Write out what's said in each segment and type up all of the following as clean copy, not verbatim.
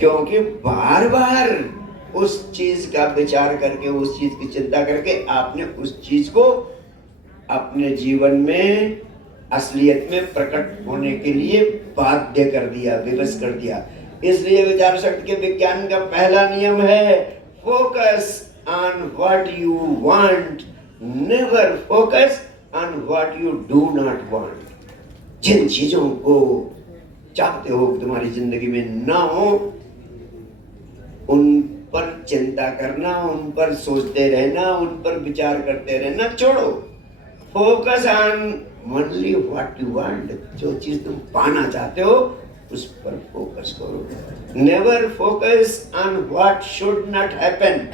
क्योंकि बार बार उस चीज का विचार करके, उस चीज की चिंता करके आपने उस चीज को अपने जीवन में असलियत में प्रकट होने के लिए बाध्य कर दिया, विवश कर दिया। इसलिए विचार शक्ति के विज्ञान का पहला नियम है focus on what you want, never focus on what you do not want. जिन चीजों को चाहते हो तुम्हारी जिंदगी में ना हो, उन पर चिंता करना, उन पर सोचते रहना, उन पर विचार करते रहना छोड़ो। Focus on only what you want. जो चीज तुम पाना चाहते हो उस पर फोकस करो। Never focus on what should not happen,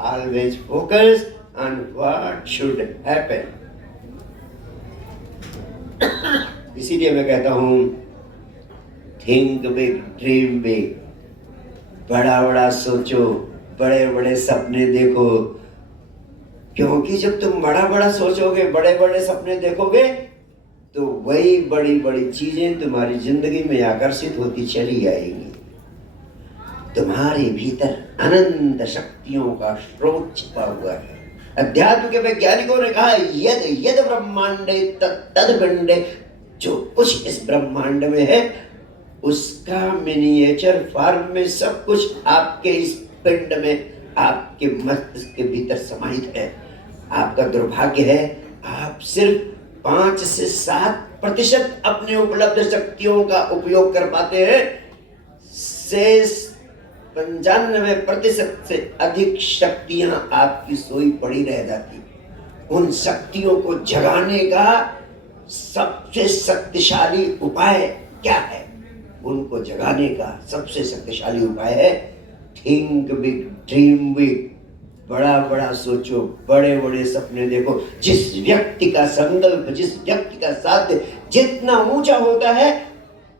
always focus on what should happen. इसीलिए मैं कहता हूं थिंक बिग, ड्रीम बिग। बड़ा बड़ा सोचो, बड़े बड़े सपने देखो, क्योंकि जब तुम बड़ा बड़ा सोचोगे, बड़े बड़े सपने देखोगे, तो वही बड़ी बड़ी चीजें तुम्हारी जिंदगी में आकर्षित होती चली आएंगी। तुम्हारे भीतर अनंत शक्तियों का स्रोत छिपा हुआ है। अध्यात्म के वैज्ञानिकों ने कहा यद यद ब्रह्मांडे तद पिंडे, जो कुछ इस ब्रह्मांड में है उसका मिनिएचर फॉर्म में सब कुछ आपके इस पिंड में, आपके मस्तिष्क के भीतर समाहित है। आपका दुर्भाग्य है आप सिर्फ 5 से 7% अपने उपलब्ध शक्तियों का उपयोग कर पाते हैं। शेष 95% से अधिक शक्तियां आपकी सोई पड़ी रह जाती। उन शक्तियों को जगाने का सबसे शक्तिशाली उपाय क्या है? उनको जगाने का सबसे शक्तिशाली उपाय है थिंक बिग, ड्रीम बिग। बड़ा बड़ा सोचो, बड़े बड़े सपने देखो। जिस व्यक्ति का संकल्प, जिस व्यक्ति का साध्य जितना ऊंचा होता है,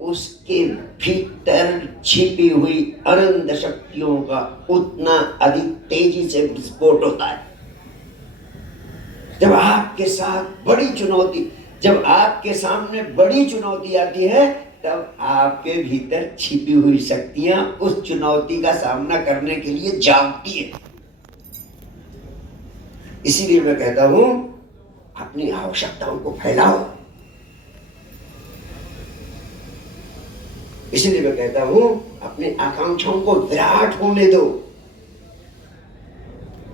उसके भीतर छिपी हुई अनंत शक्तियों का उतना अधिक तेजी से विस्फोट होता है। जब आपके साथ बड़ी चुनौती, जब आपके सामने बड़ी चुनौती आती है, तब आपके भीतर छिपी हुई शक्तियां उस चुनौती का सामना करने के लिए जागती है। इसीलिए मैं कहता हूं अपनी आवश्यकताओं को फैलाओ। इसलिए मैं कहता हूं अपनी आकांक्षाओं को विराट होने दो।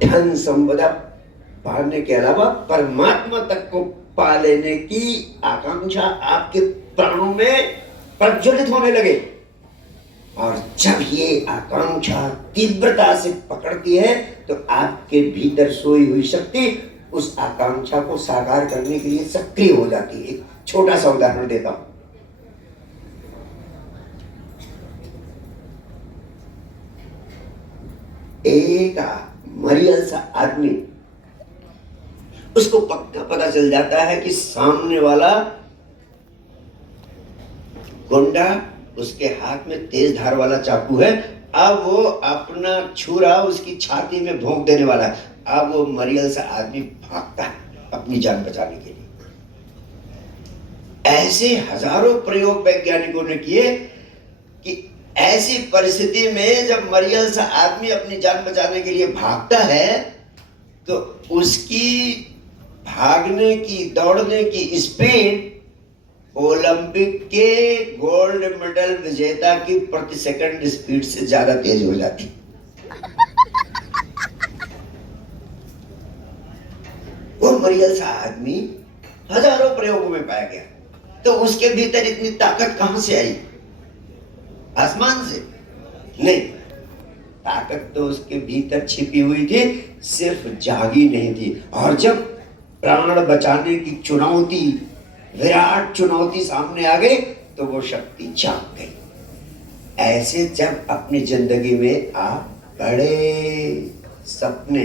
धन संपदा पाने के अलावा परमात्मा तक को पा लेने की आकांक्षा आपके प्राणों में प्रज्वलित होने लगे। और जब ये आकांक्षा तीव्रता से पकड़ती है, तो आपके भीतर सोई हुई शक्ति उस आकांक्षा को साकार करने के लिए सक्रिय हो जाती है। एक छोटा सा उदाहरण देता हूं। एक मरियल सा आदमी, उसको पक्का पता चल जाता है कि सामने वाला गुंडा, उसके हाथ में तेज धार वाला चाकू है। अब वो अपना छुरा उसकी छाती में भोंक देने वाला है। अब वो मरियल सा आदमी भागता है अपनी जान बचाने के लिए। ऐसे हजारों प्रयोग वैज्ञानिकों ने किए कि ऐसी परिस्थिति में जब मरियल सा आदमी अपनी जान बचाने के लिए भागता है, तो उसकी भागने की, दौड़ने की स्पीड ओलंपिक के गोल्ड मेडल विजेता की प्रति सेकंड स्पीड से ज्यादा तेज हो जाती। वो मरियल सा आदमी हजारों प्रयोगों में पाया गया। तो उसके भीतर इतनी ताकत कहां से आई? आसमान से नहीं। ताकत तो उसके भीतर छिपी हुई थी, सिर्फ जागी नहीं थी। और जब प्राण बचाने की चुनौती, विराट चुनौती सामने आ गई, तो वो शक्ति जाग गई। ऐसे जब अपनी जिंदगी में आप बड़े सपने,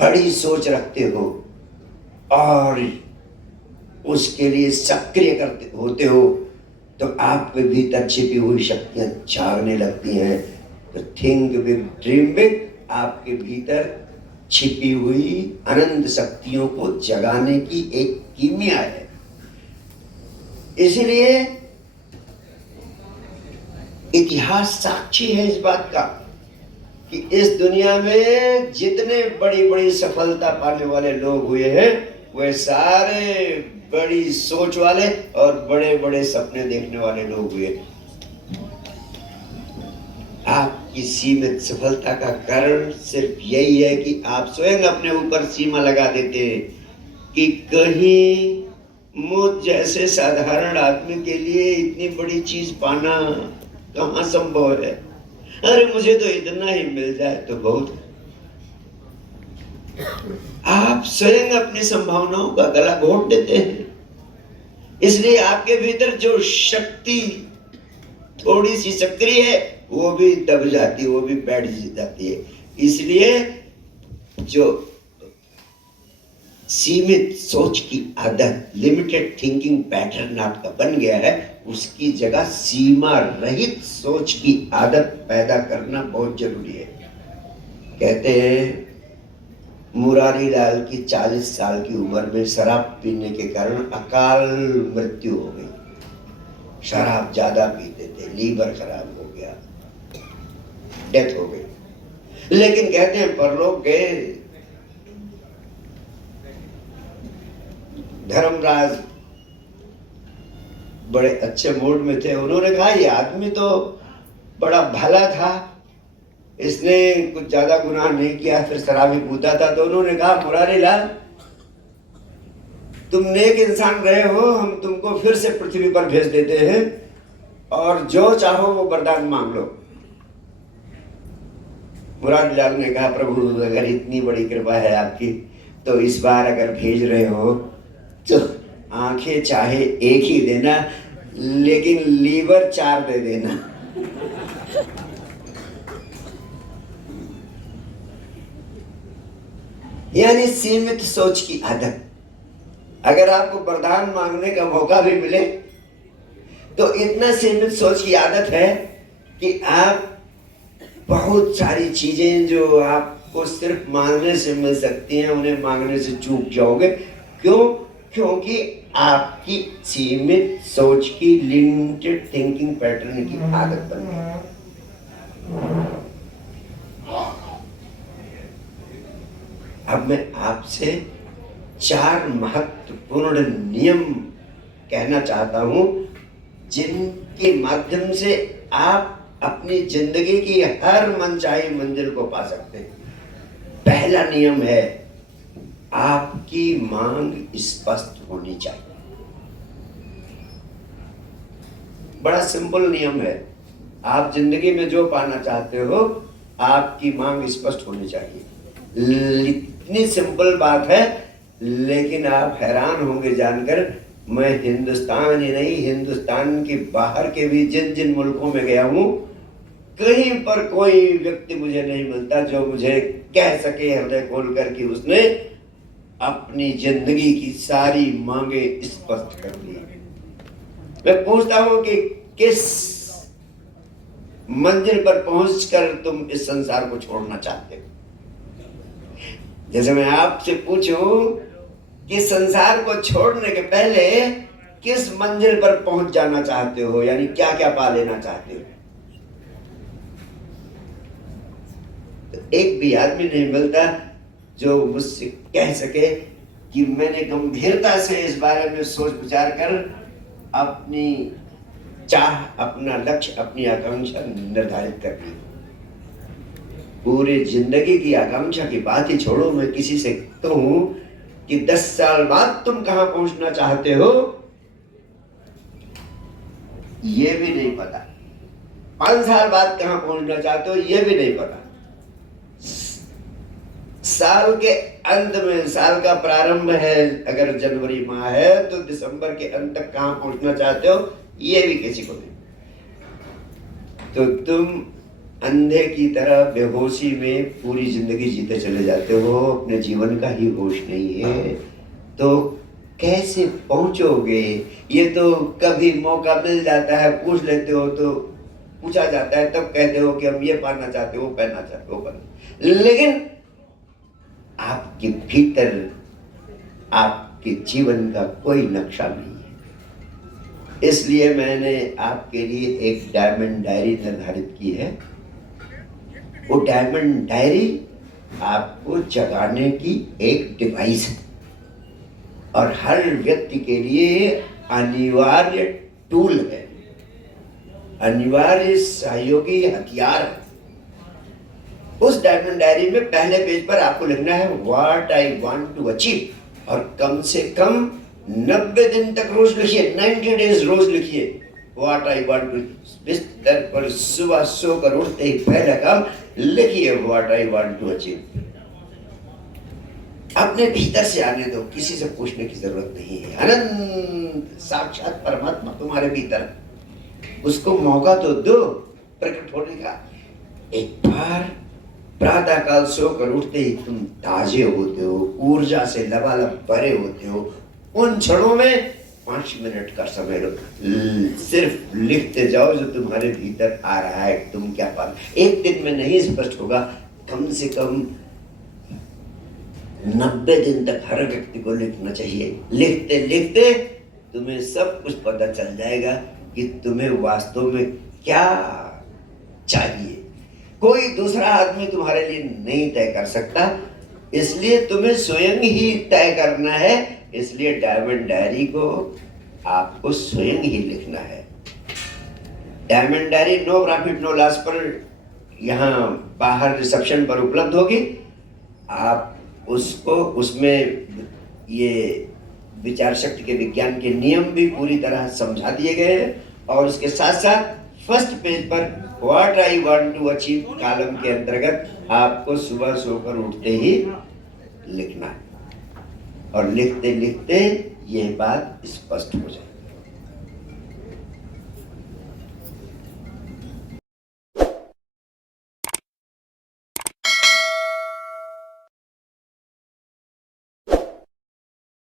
बड़ी सोच रखते हो और उसके लिए सक्रिय करते होते हो, तो आपके भीतर छिपी हुई शक्तियां जागने लगती हैं। तो थिंक बिग, ड्रीम बिग आपके भीतर छिपी हुई अनंत शक्तियों को जगाने की एक कीमिया है। इसलिए इतिहास साक्षी है इस बात का कि इस दुनिया में जितने बड़ी बड़ी सफलता पाने वाले लोग हुए हैं वे सारे बड़ी सोच वाले और बड़े बड़े सपने देखने वाले लोग हुए। आपकी सीमित सफलता का कारण सिर्फ यही है कि आप स्वयं अपने ऊपर सीमा लगा देते हैं कि कहीं मुझ जैसे साधारण आदमी के लिए इतनी बड़ी चीज पाना कहाँ संभव है। अरे मुझे तो इतना ही मिल जाए तो बहुत है। आप स्वयं अपनी संभावनाओं का गला घोट देते हैं। इसलिए आपके भीतर जो शक्ति थोड़ी सी सक्रिय है वो भी दब जाती है, वो भी बैठ जाती है। इसलिए जो सीमित सोच की आदत, लिमिटेड थिंकिंग पैटर्न आपका बन गया है, उसकी जगह सीमा रहित सोच की आदत पैदा करना बहुत जरूरी है। कहते हैं मुरारी लाल की 40 साल की उम्र में शराब पीने के कारण अकाल मृत्यु हो गई। शराब ज्यादा पीते थे, लीवर खराब हो गया, डेथ हो गई। लेकिन कहते हैं परलोक गए। धर्मराज बड़े अच्छे मूड में थे। उन्होंने कहा ये आदमी तो बड़ा भला था, इसने कुछ ज्यादा गुनाह नहीं किया, फिर शराबी पीता था। तो उन्होंने कहा मुरारी लाल तुम नेक इंसान रहे हो, हम तुमको फिर से पृथ्वी पर भेज देते हैं और जो चाहो वो वरदान मांग लो। मुरारी लाल ने कहा प्रभु अगर इतनी बड़ी कृपा है आपकी तो इस बार अगर भेज रहे हो तो आंखें चाहे एक ही देना, लेकिन लीवर 4 दे देना। यानी सीमित सोच की आदत। अगर आपको वरदान मांगने का मौका भी मिले तो इतना सीमित सोच की आदत है कि आप बहुत सारी चीजें जो आपको सिर्फ मांगने से मिल सकती हैं उन्हें मांगने से चूक जाओगे। क्यों? क्योंकि आपकी सीमित सोच की, लिमिटेड थिंकिंग पैटर्न की आदत बन गई। अब मैं आपसे 4 महत्वपूर्ण नियम कहना चाहता हूं जिनके माध्यम से आप अपनी जिंदगी की हर मनचाही मंजिल को पा सकते हैं। पहला नियम है आपकी मांग स्पष्ट होनी चाहिए। बड़ा सिंपल नियम है। आप जिंदगी में जो पाना चाहते हो आपकी मांग स्पष्ट होनी चाहिए। इतनी सिंपल बात है, लेकिन आप हैरान होंगे जानकर मैं हिंदुस्तान ही नहीं, हिंदुस्तान के बाहर के भी जिन जिन मुल्कों में गया हूं, कहीं पर कोई व्यक्ति मुझे नहीं मिलता जो मुझे कह सके हृदय खोलकर कि उसने अपनी जिंदगी की सारी मांगे स्पष्ट कर ली। मैं पूछता हूं कि किस मंजिल पर पहुंचकर तुम इस संसार को छोड़ना चाहते हो? जैसे मैं आपसे पूछूं कि संसार को छोड़ने के पहले किस मंजिल पर पहुंच जाना चाहते हो, यानी क्या क्या पा लेना चाहते हो? एक भी आदमी नहीं मिलता जो मुझसे कह सके कि मैंने गंभीरता से इस बारे में सोच विचार कर अपनी चाह, अपना लक्ष्य, अपनी आकांक्षा निर्धारित कर ली। पूरी जिंदगी की आकांक्षा की बात ही छोड़ो, मैं किसी से कहूं कि 10 साल बाद तुम कहां पहुंचना चाहते हो ये भी नहीं पता, 5 साल बाद कहां पहुंचना चाहते हो ये भी नहीं पता, साल के अंत में, साल का प्रारंभ है अगर जनवरी माह है तो दिसंबर के अंत तक कहां पहुंचना चाहते हो ये भी किसी को नहीं। तो तुम अंधे की तरह बेहोशी में पूरी जिंदगी जीते चले जाते हो, अपने जीवन का ही होश नहीं है, तो कैसे पहुंचोगे? ये तो कभी मौका मिल जाता है, पूछ लेते हो तो पूछा जाता है, तब कहते हो कि हम ये पाना चाहते हो, वो पहनना चाहते हो, पाना। लेकिन आपके भीतर आपके जीवन का कोई नक्शा नहीं है। इसलिए मैंने आपके लिए एक डायमंड डायरी निर्धारित की है। वो डायमंड डायरी आपको जगाने की एक डिवाइस है और हर व्यक्ति के लिए अनिवार्य टूल है, अनिवार्य सहयोगी हथियार है। उस डायमंड डायरी में पहले पेज पर आपको लिखना है what I want to achieve, और कम से कम 90 दिन तक रोज लिखिए, 90 डेज रोज लिखिए व्हाट आई वांट टू। बिस्तर पर सुबह सोकर उठते ही पहला काम लिखिए what I want to achieve. अपने भीतर से आने दो, किसी से पूछने की जरूरत नहीं है। अनंत साक्षात परमात्मा तुम्हारे भीतर, उसको मौका तो दो प्रकट होने का। एक बार प्रातः काल सोकर उठते ही तुम ताजे होते हो, ऊर्जा से लबालब भरे होते हो। उन क्षणों में 5 मिनट का समय लो, सिर्फ लिखते जाओ जो तुम्हारे भीतर आ रहा है, तुम क्या पा। एक दिन में नहीं स्पष्ट होगा, कम से कम 90 दिन तक हर व्यक्ति को लिखना चाहिए। लिखते लिखते तुम्हें सब कुछ पता चल जाएगा कि तुम्हें वास्तव में क्या चाहिए। कोई दूसरा आदमी तुम्हारे लिए नहीं तय कर सकता, इसलिए तुम्हें स्वयं ही तय करना है। इसलिए डायमंड डायरी को आपको स्वयं ही लिखना है। Diamond diary no profit no loss पर यहाँ बाहर रिसेप्शन पर उपलब्ध होगी। आप उसको, उसमें ये विचार शक्ति के विज्ञान के नियम भी पूरी तरह समझा दिए गए हैं, और उसके साथ साथ फर्स्ट पेज पर what I want to achieve column के अंतर्गत आपको सुबह सोकर उठते ही लिखना है, और लिखते लिखते यह बात स्पष्ट हो जाए।